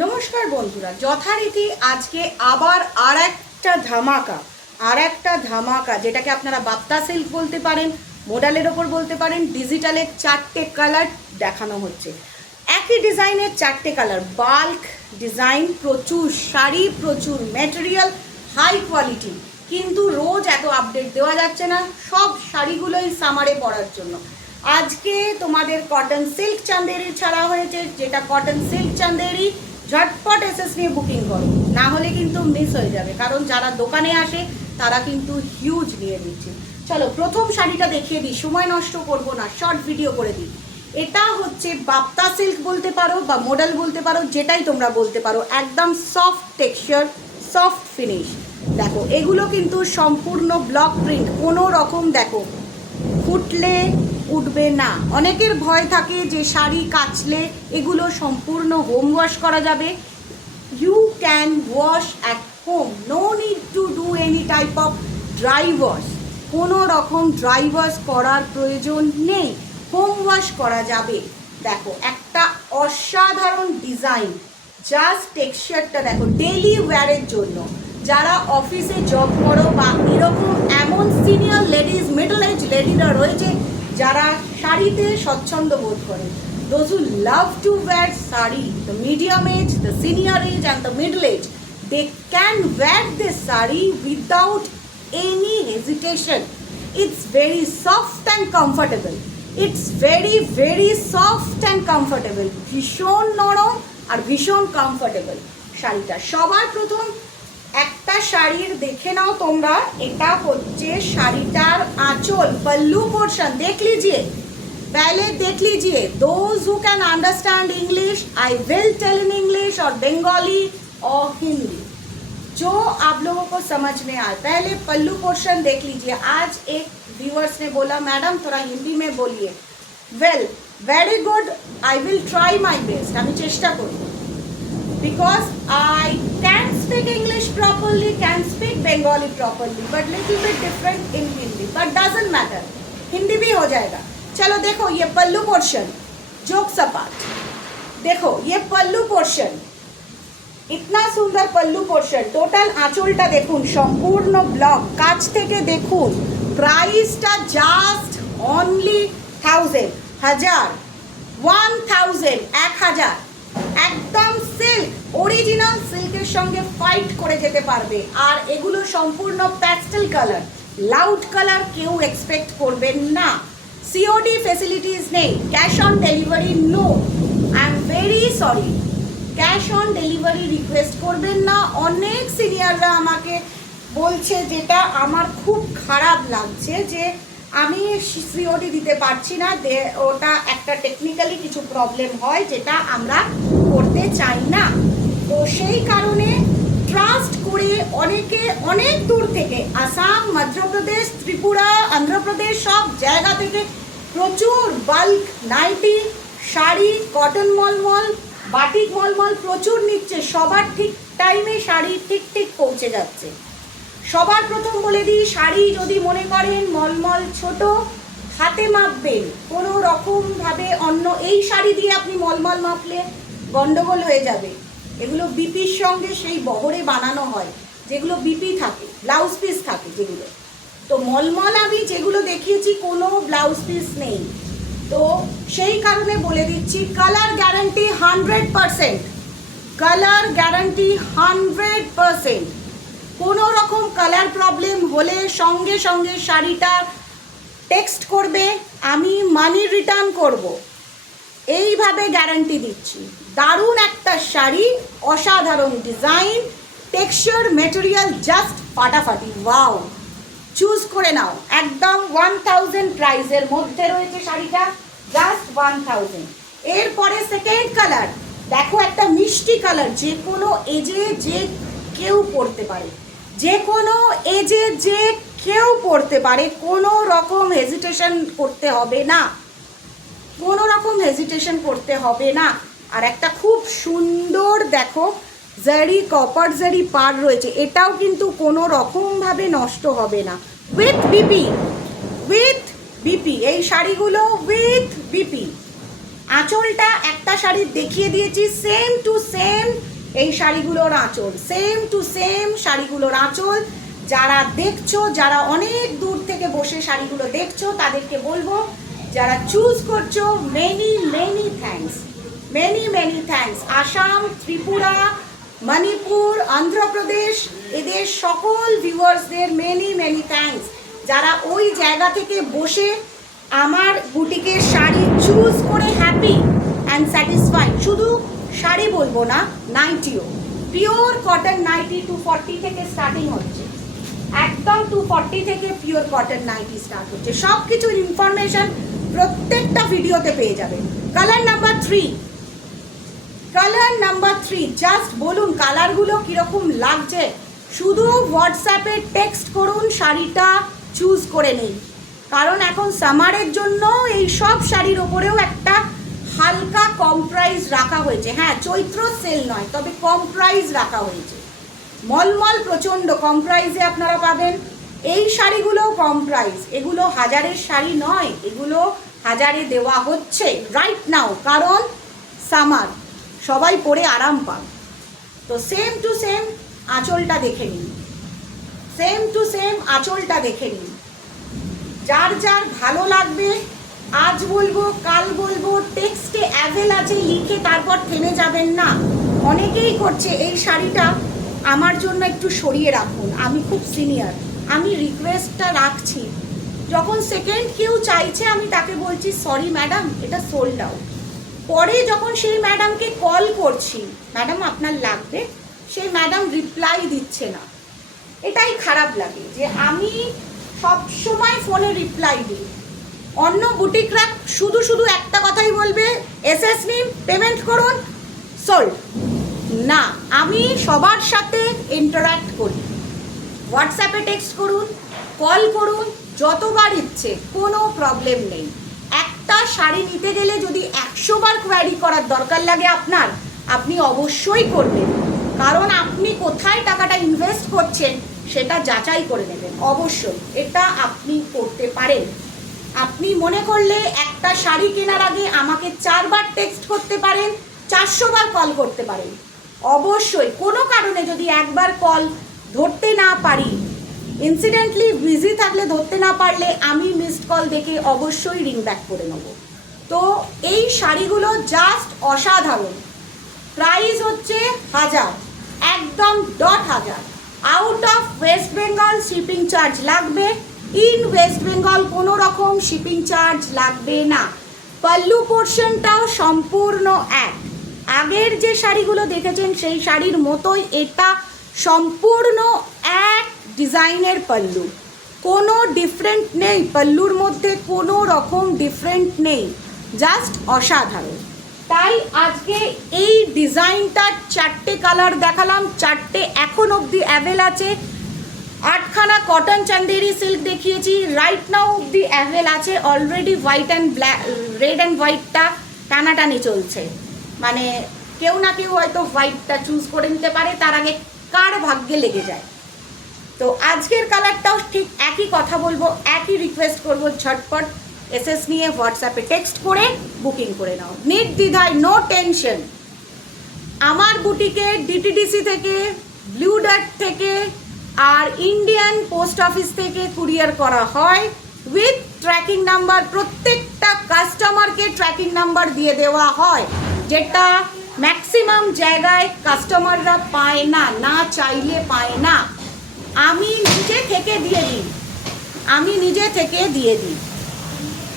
নমস্কার বন্ধুরা, যথারীতি আজকে আবার আর একটা ধামাকা যেটাকে আপনারা বাপ্তা সিল্ক বলতে পারেন, মোডালের ওপর বলতে পারেন, ডিজিটালের 4টে কালার দেখানো হচ্ছে। একই ডিজাইনের 4টে কালার, বাল্ক ডিজাইন, প্রচুর শাড়ি, প্রচুর ম্যাটেরিয়াল, হাই কোয়ালিটি। কিন্তু রোজ এত আপডেট দেওয়া যাচ্ছে না, সব শাড়িগুলোই সামারে পরার জন্য। আজকে তোমাদের কটন সিল্ক চান্দেরি ছাড়া হয়েছে, যেটা কটন সিল্ক চান্দেরি ঝটপট এসএস নিয়ে বুকিং করো, না হলে কিন্তু মিস হয়ে যাবে। কারণ যারা দোকানে আসে তারা কিন্তু হিউজ নিয়ে নিচ্ছে। চলো প্রথম শাড়িটা দেখিয়ে দিই, সময় নষ্ট করব না, শর্ট ভিডিও করে দিই। এটা হচ্ছে বাপ্তা সিল্ক বলতে পারো বা মডেল বলতে পারো, যেটাই তোমরা বলতে পারো। একদম সফট টেক্সচার, সফট ফিনিশ। দেখো এগুলো কিন্তু সম্পূর্ণ ব্লক প্রিন্ট, কোনো রকম দেখো ফুটলে উঠবে না। অনেকের ভয় থাকে যে শাড়ি কাচলে, এগুলো সম্পূর্ণ হোম ওয়াশ করা যাবে। You can wash at home, no need to do any type of dry wash. কোনো রকম ড্রাই ওয়াশ করার প্রয়োজন নেই, হোম ওয়াশ করা যাবে। দেখো একটা অসাধারণ ডিজাইন, জাস্ট টেক্সচারটা দেখো, ডেইলি ওয়্যারের জন্য। যারা অফিসে জব করো বা এরকম এমন সিনিয়র লেডিজ, মিডল এজ লেডিরা রয়েছে যারা শাড়িতে স্বচ্ছন্দ বোধ করে, those who love to wear sari, the medium age, the senior age and the middle age, they can wear this sari without any hesitation. It's very soft and comfortable. It's very soft and comfortable. ভীষণ নরম আর ভীষণ comfortable শাড়িটা। সবার প্রথম একটা শাড়ির দেখে নাও তোমরা, এটা হচ্ছে শাড়িটার আঁচল, পল্লু পোর্শন। देख लीजिए, पहले देख लीजिए। Those who can understand English, I will tell in English और बंगाली और हिंदी, जो आप लोगों को समझ में आए। पहले पल्लू पोर्शन देख लीजिए। आज एक व्यूअर्स ने बोला मैडम थोड़ा हिंदी में बोलिए। Well, very good, I will try my best, আমি চেষ্টা করব। Because I can speak English properly, can speak Bengali properly, but little bit different in Hindi, but doesn't matter, Hindi भी हो जाएगा। चलो देखो ये पल्लू पोर्शन, जोक सपाट। देखो ये पल्लू पोर्शन, इतना सुंदर पल्लू पोर्शन। टोटाल आँचलটা দেখুন সম্পূর্ণ ব্লক, কাছ থেকে দেখুন। প্রাইসটা জাস্ট অনলি 1000, 1000 একদম সিল্ক, অরিজিনাল সিল্কের সঙ্গে ফাইট করে যেতে পারবে। আর এগুলো সম্পূর্ণ প্যাস্টেল কালার, লাউড কালার কেউ এক্সপেক্ট করবেন না। সিওডি ফেসিলিটিস নেই, cash on delivery no, I am very sorry, cash on delivery request করবেন না। অনেক সিনিয়ররা আমাকে বলছে, যেটা আমার খুব খারাপ লাগছে, যে আমি সিওডি দিতে পারছি না, ওটা একটা টেকনিক্যালি কিছু প্রবলেম হয়, যেটা আমরা করতে চাই না। তো সেই কারণে ট্রাস্ট করে অনেকে অনেক দূর থেকে, আসাম, মধ্যপ্রদেশ, ত্রিপুরা, অন্ধ্রপ্রদেশ, সব জায়গা থেকে প্রচুর বাল্ক নাইটি, শাড়ি, কটন মলমল, বাটিক মলমল প্রচুর নিচ্ছে। সবার ঠিক টাইমে শাড়ি ঠিক পৌঁছে যাচ্ছে। সবার প্রথম বলে দিই, শাড়ি যদি মনে করেন মলমল ছোট, হাতে মাপবেন। কোনো রকমভাবে অন্য এই শাড়ি দিয়ে আপনি মলমল মাপলে গন্ডগোল হয়ে যাবে। এগুলো বিপির সঙ্গে সেই বহরে বানানো হয়, যেগুলো বিপি থাকে, ব্লাউজ পিস থাকে যেগুলো। তো মলমল আমি যেগুলো দেখিয়েছি কোনো ব্লাউজ পিস নেই, তো সেই কারণে বলে দিচ্ছি কালার গ্যারান্টি 100%, কালার গ্যারান্টি 100%। কোনো রকম কালার প্রবলেম হলে সঙ্গে সঙ্গে শাড়িটা টেক্সট করবে, আমি মানি রিটার্ন করব, এইভাবে গ্যারান্টি দিচ্ছি। দারুণ একটা শাড়ি, অসাধারণ ডিজাইন, টেক্সচার, মেটেরিয়াল জাস্ট ফাটাফাটি, ওয়াও। চুজ করে নাও, একদম 1000 প্রাইসের মধ্যে রয়েছে শাড়িটা, জাস্ট 1000। এরপরে সেকেন্ড কালার দেখো, একটা মিষ্টি কালার, যে কোনো এজে যে কেউ পরতে পারে, যে কোনো এজে যে কেউ পরতে পারে, কোনো রকম হেজিটেশন করতে হবে না, কোনো রকম হেজিটেশন করতে হবে না। আর একটা খুব সুন্দর দেখো জারি, কপার জারি পার রয়েছে, এটাও কিন্তু কোনো রকমভাবে নষ্ট হবে না। উইথ বিপি এই শাড়িগুলো উইথ বিপি। আঁচলটা একটা শাড়ি দেখিয়ে দিয়েছি, সেম টু সেম এই শাড়িগুলোর আঁচল, সেম টু সেম শাড়িগুলোর আঁচল। যারা দেখছো, যারা অনেক দূর থেকে বসে শাড়িগুলো দেখছো, তাদেরকে বলবো, যারা চুজ করছো, many many thanks, many many thanks. Assam, Tripura, Manipur, Andhra Pradesh, এদের সকল ভিউয়ার্সদের মেনি মেনি থ্যাঙ্কস, যারা ওই জায়গা থেকে বসে আমার বুটিকের শাড়ি চুজ করে হ্যাপি অ্যান্ড স্যাটিসফাইড। শুধু শাড়ি বলবো না, নাইটিও, পিওর কটন নাইটি 240 থেকে স্টার্টিং হচ্ছে, একদম 240 থেকে পিওর কটন নাইটি স্টার্ট হচ্ছে। সব কিছুর ইনফরমেশন প্রত্যেকটা ভিডিওতে পেয়ে যাবেন। Colour number 3, colour number 3, just বলুন কালারগুলো কীরকম লাগছে, শুধু হোয়াটসঅ্যাপে টেক্সট করুন, শাড়িটা চুজ করে নিন। কারণ এখন সামারের জন্য এই সব শাড়ির ওপরেও একটা হালকা কম প্রাইস রাখা হয়েছে। হ্যাঁ, চৈত্র সেল নয়, তবে কম প্রাইস রাখা হয়েছে। মলমল প্রচণ্ড কম প্রাইসে আপনারা পাবেন। এই শাড়িগুলোও কম প্রাইস, এগুলো হাজারের শাড়ি নয়, এগুলো হাজারে দেওয়া হচ্ছে রাইট নাও, কারণ সামার, সবাই পরে আরাম পান। তো সেম টু সেম আঁচলটা দেখে নিন, সেম টু সেম আঁচলটা দেখে নিন। যার যার ভালো লাগবে, আজ বলবো কাল বলবো, টেক্সটে অ্যাভেল আছে লিখে তারপর থেমে যাবেন না। অনেকেই করছে এই শাড়িটা আমার জন্য একটু সরিয়ে রাখুন, আমি খুব সিনিয়র, আমি রিকোয়েস্টটা রাখছি। যখন সেকেন্ড কেউ চাইছে আমি তাকে বলছি সরি ম্যাডাম, এটা সোল্ড আউট। পরে যখন সেই ম্যাডামকে কল করছি, ম্যাডাম আপনার লাগবে, সেই ম্যাডাম রিপ্লাই দিচ্ছে না। এটাই খারাপ লাগে যে আমি সবসময় ফোনে রিপ্লাই দিই। অন্য বুটিকরা শুধু শুধু একটা কথাই বলবে, এসএস নিন, পেমেন্ট করুন, সোল্ড। না, আমি সবার সাথে ইন্টারাক্ট করি। হোয়াটসঅ্যাপে টেক্সট করুন, কল করুন, যতবার ইচ্ছে, কোনো প্রবলেম নেই। একটা শাড়ি নিতে গেলে যদি 100 বার কোয়ারি করার দরকার লাগে আপনার, আপনি অবশ্যই করবেন, কারণ আপনি কোথায় টাকাটা ইনভেস্ট করছেন সেটা যাচাই করে নেবেন। অবশ্যই এটা আপনি করতে পারেন। আপনি মনে করলে একটা শাড়ি কেনার আগে আমাকে 4 বার টেক্সট করতে পারেন, 400 বার কল করতে পারেন। অবশ্যই কোনো কারণে যদি একবার কল ধরতে না পারি, ইনসিডেন্টলি বিজি থাকলে ধরতে না পারলে আমি মিসড কল দেখে অবশ্যই রিং ব্যাক করে নেব। তো এই শাড়িগুলো জাস্ট অসাধারণ। প্রাইস হচ্ছে 1000, একদম .1000। Out of West Bengal shipping charge লাগবে, ইন ওয়েস্ট বেঙ্গল কোনো রকম শিপিং চার্জ লাগবে না। পাল্লু পোর্শনটাও সম্পূর্ণ এক, আগের যে শাড়িগুলো দেখেছেন সেই শাড়ির মতোই এটা সম্পূর্ণ এক ডিজাইনের পাল্লু, কোনো ডিফারেন্ট নেই, পাল্লুর মধ্যে কোনো রকম ডিফারেন্ট নেই, জাস্ট অসাধারণ। তাই আজকে এই ডিজাইনটার 4টে কালার দেখালাম, 4টে এখন অবধি অ্যাভেল আছে। 8খানা কটন চান্দেরি সিল্ক দেখিয়েছি, রাইট নাও অবধি অ্যাভেল আছে। Already white and black, red and হোয়াইটটা টানাটানি চলছে, মানে কেউ না কেউ হয়তো হোয়াইটটা চুজ করে নিতে পারে, তার আগে কার ভাগ্যে লেগে যায়। তো আজকের কালারটাও ঠিক একই কথা বলবো, একই রিকোয়েস্ট করবো, ঝটপট এসএস নিয়ে হোয়াটসঅ্যাপে টেক্সট করে বুকিং করে নাও, নির্দ্বিধায়, নো টেনশন। আমার বুটিকে ডিটিডিসি থেকে, ব্লু ডার্ট থেকে আর ইন্ডিয়ান পোস্ট অফিস থেকে কুরিয়ার করা হয় উইথ ট্র্যাকিং নাম্বার। প্রত্যেকটা কাস্টমারকে ট্র্যাকিং নাম্বার দিয়ে দেওয়া হয়, যেটা ম্যাক্সিমাম জায়গায় কাস্টমাররা পায় না, না চাইলে পায় না। আমি নিজে থেকে দিয়ে দিই, আমি নিজে থেকে দিয়ে দিই।